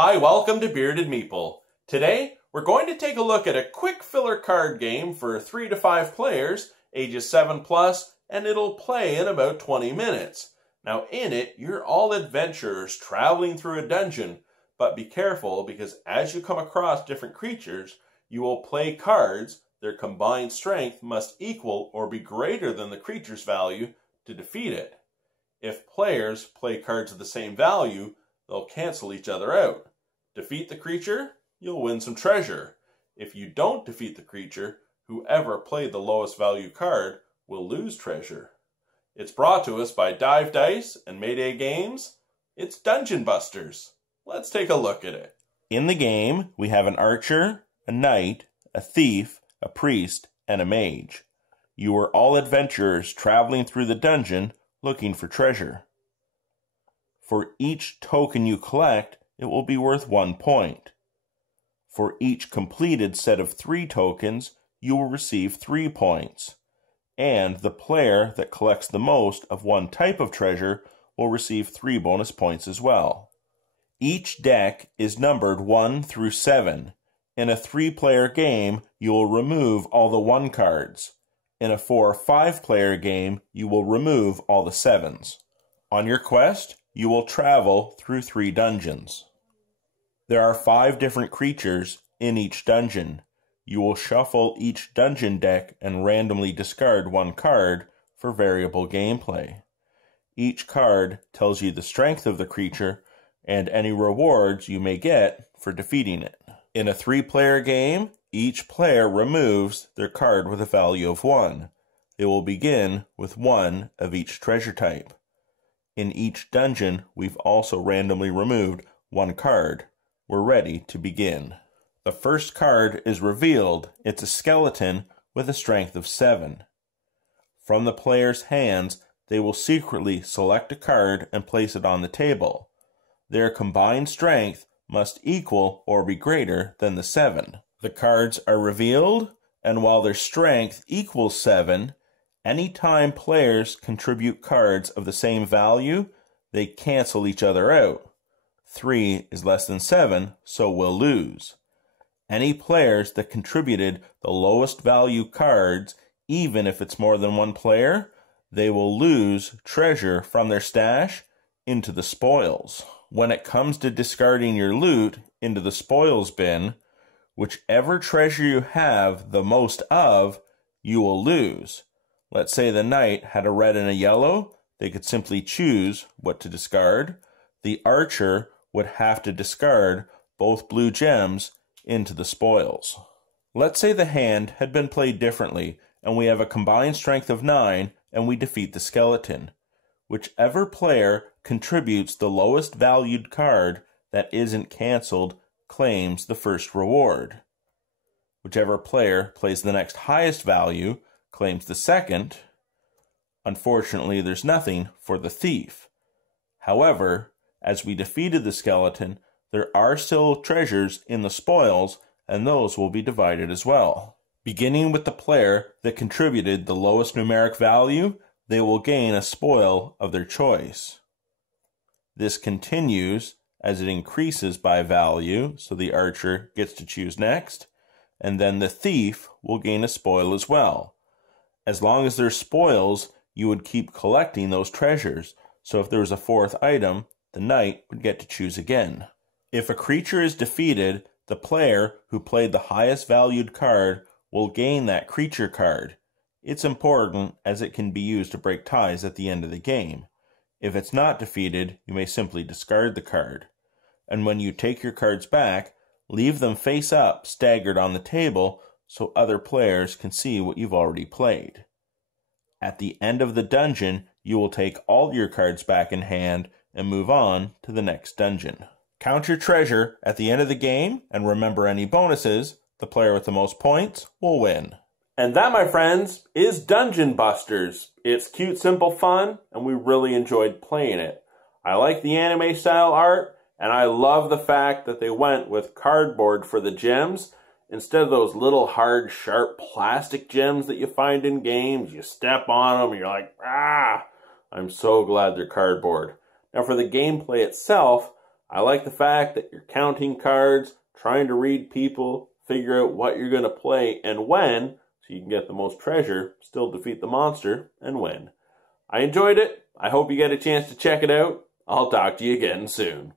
Hi, welcome to Bearded Meeple. Today, we're going to take a look at a quick filler card game for 3 to 5 players, ages 7 plus, and it'll play in about 20 minutes. Now in it, you're all adventurers traveling through a dungeon, but be careful because as you come across different creatures, you will play cards. Their combined strength must equal or be greater than the creature's value to defeat it. If players play cards of the same value, they'll cancel each other out. Defeat the creature, you'll win some treasure. If you don't defeat the creature, whoever played the lowest value card will lose treasure. It's brought to us by Dive Dice and Mayday Games. It's Dungeon Busters. Let's take a look at it. In the game, we have an archer, a knight, a thief, a priest, and a mage. You are all adventurers traveling through the dungeon looking for treasure. For each token you collect, it will be worth 1 point. For each completed set of 3 tokens, you will receive 3 points. And the player that collects the most of one type of treasure will receive 3 bonus points as well. Each deck is numbered 1 through 7. In a 3-player game, you will remove all the 1 cards. In a 4 or 5-player game, you will remove all the 7s. On your quest, you will travel through 3 dungeons. There are 5 different creatures in each dungeon. You will shuffle each dungeon deck and randomly discard 1 card for variable gameplay. Each card tells you the strength of the creature and any rewards you may get for defeating it. In a 3-player game, each player removes their card with a value of 1. They will begin with 1 of each treasure type. In each dungeon, we've also randomly removed 1 card. We're ready to begin. The first card is revealed. It's a skeleton with a strength of 7. From the player's hands, they will secretly select a card and place it on the table. Their combined strength must equal or be greater than the 7. The cards are revealed, and while their strength equals 7, anytime players contribute cards of the same value, they cancel each other out. 3 is less than 7, so we'll lose. Any players that contributed the lowest value cards, even if it's more than 1 player, they will lose treasure from their stash into the spoils. When it comes to discarding your loot into the spoils bin, whichever treasure you have the most of, you will lose. Let's say the knight had a red and a yellow, they could simply choose what to discard. The archer would have to discard both blue gems into the spoils. Let's say the hand had been played differently, and we have a combined strength of 9, and we defeat the skeleton. Whichever player contributes the lowest valued card that isn't cancelled claims the first reward. Whichever player plays the next highest value claims the second. Unfortunately, there's nothing for the thief. However, as we defeated the skeleton, there are still treasures in the spoils, and those will be divided as well. Beginning with the player that contributed the lowest numeric value, they will gain a spoil of their choice. This continues as it increases by value, so the archer gets to choose next, and then the thief will gain a spoil as well. As long as there's spoils, you would keep collecting those treasures, so if there was a 4th item, the knight would get to choose again. If a creature is defeated, the player who played the highest valued card will gain that creature card. It's important as it can be used to break ties at the end of the game. If it's not defeated, you may simply discard the card. And when you take your cards back, leave them face up, staggered on the table, so other players can see what you've already played. At the end of the dungeon, you will take all your cards back in hand and move on to the next dungeon. Count your treasure at the end of the game, and remember any bonuses. The player with the most points will win. And that, my friends, is Dungeon Busters. It's cute, simple fun, and we really enjoyed playing it. I like the anime style art, and I love the fact that they went with cardboard for the gems instead of those little hard, sharp plastic gems that you find in games. You step on them and you're like, ah! I'm so glad they're cardboard. Now for the gameplay itself, I like the fact that you're counting cards, trying to read people, figure out what you're going to play and when, so you can get the most treasure, still defeat the monster, and win. I enjoyed it. I hope you get a chance to check it out. I'll talk to you again soon.